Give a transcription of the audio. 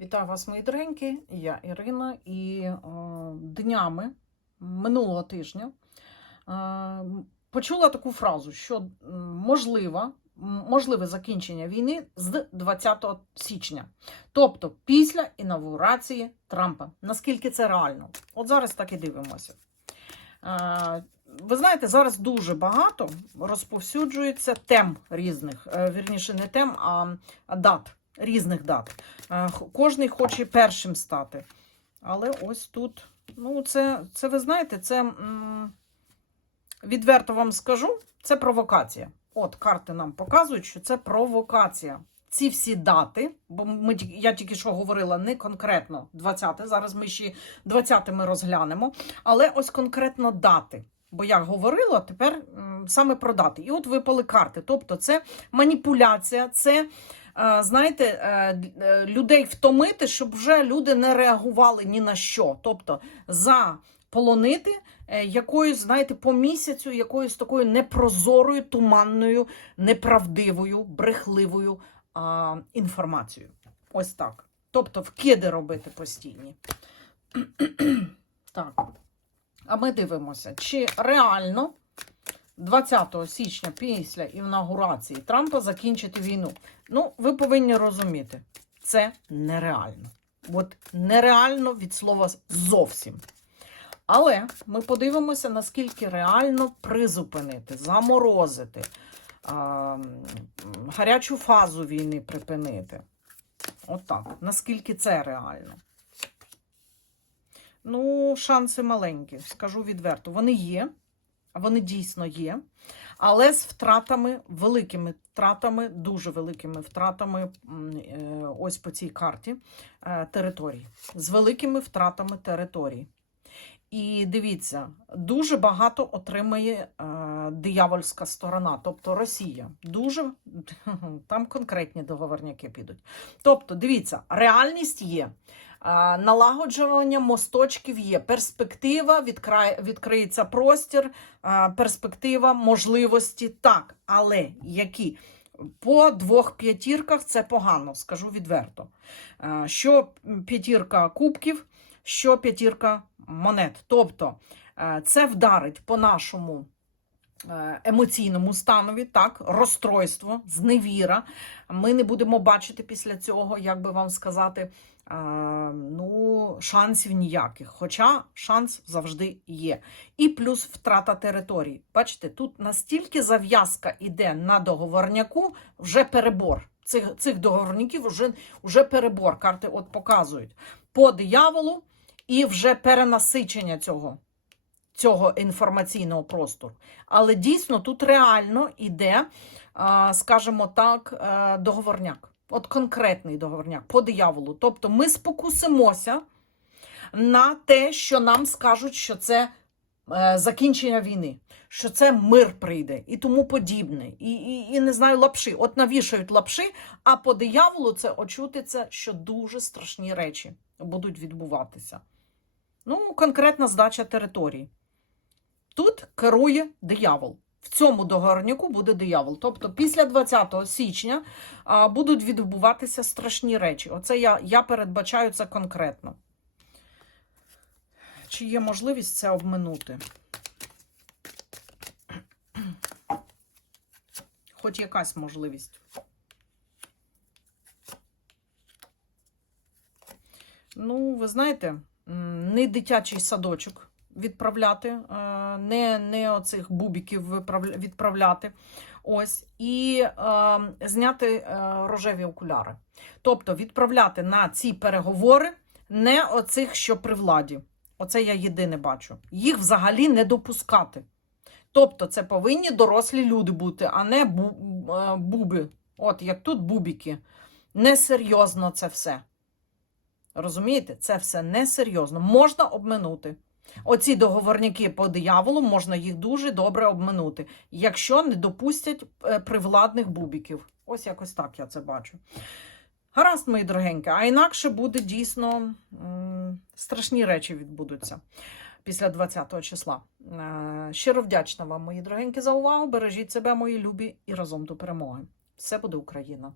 Вітаю вас, мої доренькі. Я Ірина, і е, днями минулого тижня е, почула таку фразу, що м, можлива, м, можливе закінчення війни з 20 січня, тобто після інаугурації Трампа. Наскільки це реально? От зараз так і дивимося. Е, ви знаєте, зараз дуже багато розповсюджується тем різних, вірніше, не тем, а дат, різних дат. Е, Кожний хоче першим стати. Але ось тут, ну, це, це ви знаєте, це відверто вам скажу, це провокація. От карти нам показують, що це провокація. Ці всі дати, бо ми, я тільки що говорила не конкретно 20-те, зараз ми ще 20 ми розглянемо, але ось конкретно дати. Бо я говорила тепер саме про дати. І от випали карти. Тобто це маніпуляція, це, знаєте, е, е, людей втомити, щоб вже люди не реагували ні на що. Тобто заполонити е, якоюсь, знаєте, по місяцю, якоюсь такою непрозорою, туманною, неправдивою, брехливою а, інформацією. Ось так. Тобто вкиди робити постійні. так. А ми дивимося, чи реально 20 січня після інаугурації Трампа закінчити війну. Ну, ви повинні розуміти, це нереально. От нереально від слова зовсім. Але ми подивимося, наскільки реально призупинити, заморозити, а, гарячу фазу війни припинити. Отак. Наскільки це реально? Ну, шанси маленькі, скажу відверто. Вони є, вони дійсно є, але з втратами, великими втратами, дуже великими втратами, е, ось по цій карті е, територій. З великими втратами територій. І дивіться, дуже багато отримає е, диявольська сторона, тобто Росія. Дуже там конкретні договорняки підуть. Тобто, дивіться, реальність є. А, Налагоджування мосточків є, перспектива, відкрай, відкриється простір, а, перспектива, можливості так, але які? По двох п'ятірках це погано, скажу відверто. Що п'ятірка кубків, що п'ятірка монет. Тобто е, це вдарить по нашому е, емоційному станові, так, розстройство, зневіра. Ми не будемо бачити після цього, як би вам сказати, е, ну, шансів ніяких. Хоча шанс завжди є. І плюс втрата територій. Бачите, тут настільки зав'язка іде на договорняку, вже перебор. Цих, цих договорників вже, вже перебор. Карти от показують. По дияволу і вже перенасичення цього, цього інформаційного простору. Але дійсно тут реально іде, а, скажімо так, е, договорняк. От конкретний договорняк по дияволу. Тобто ми спокусимося на те, що нам скажуть, що це закінчення війни, що це мир прийде і тому подібне. І, і, і не знаю, лапши. От навішають лапши, а по дияволу це очутиться, що дуже страшні речі будуть відбуватися. Ну, конкретна здача території. Тут керує диявол. В цьому договорняку буде диявол. Тобто після 20 січня а, будуть відбуватися страшні речі. Оце я, я передбачаю це конкретно. Чи є можливість це обминути? Хоч якась можливість. Ну, ви знаєте, не дитячий садочок відправляти, е, не, не оцих бубіків відправляти. Ось, і е, зняти е, рожеві окуляри. Тобто відправляти на ці переговори не оцих, що при владі. Оце я єдине бачу. Їх взагалі не допускати. Тобто, це повинні дорослі люди бути, а не бу, е, буби. От як тут бубіки. Несерйозно це все. Розумієте, це все несерйозно. Можна обминути. Оці договорники по дияволу можна їх дуже добре обминути, якщо не допустять е, привладних бубіків. Ось якось так я це бачу. Гаразд, мої дорогенькі, а інакше буде дійсно страшні речі відбудуться після 20 числа. Е, Щиро вдячна вам, мої дорогенькі, за увагу. Бережіть себе, мої любі, і разом до перемоги. Все буде Україна!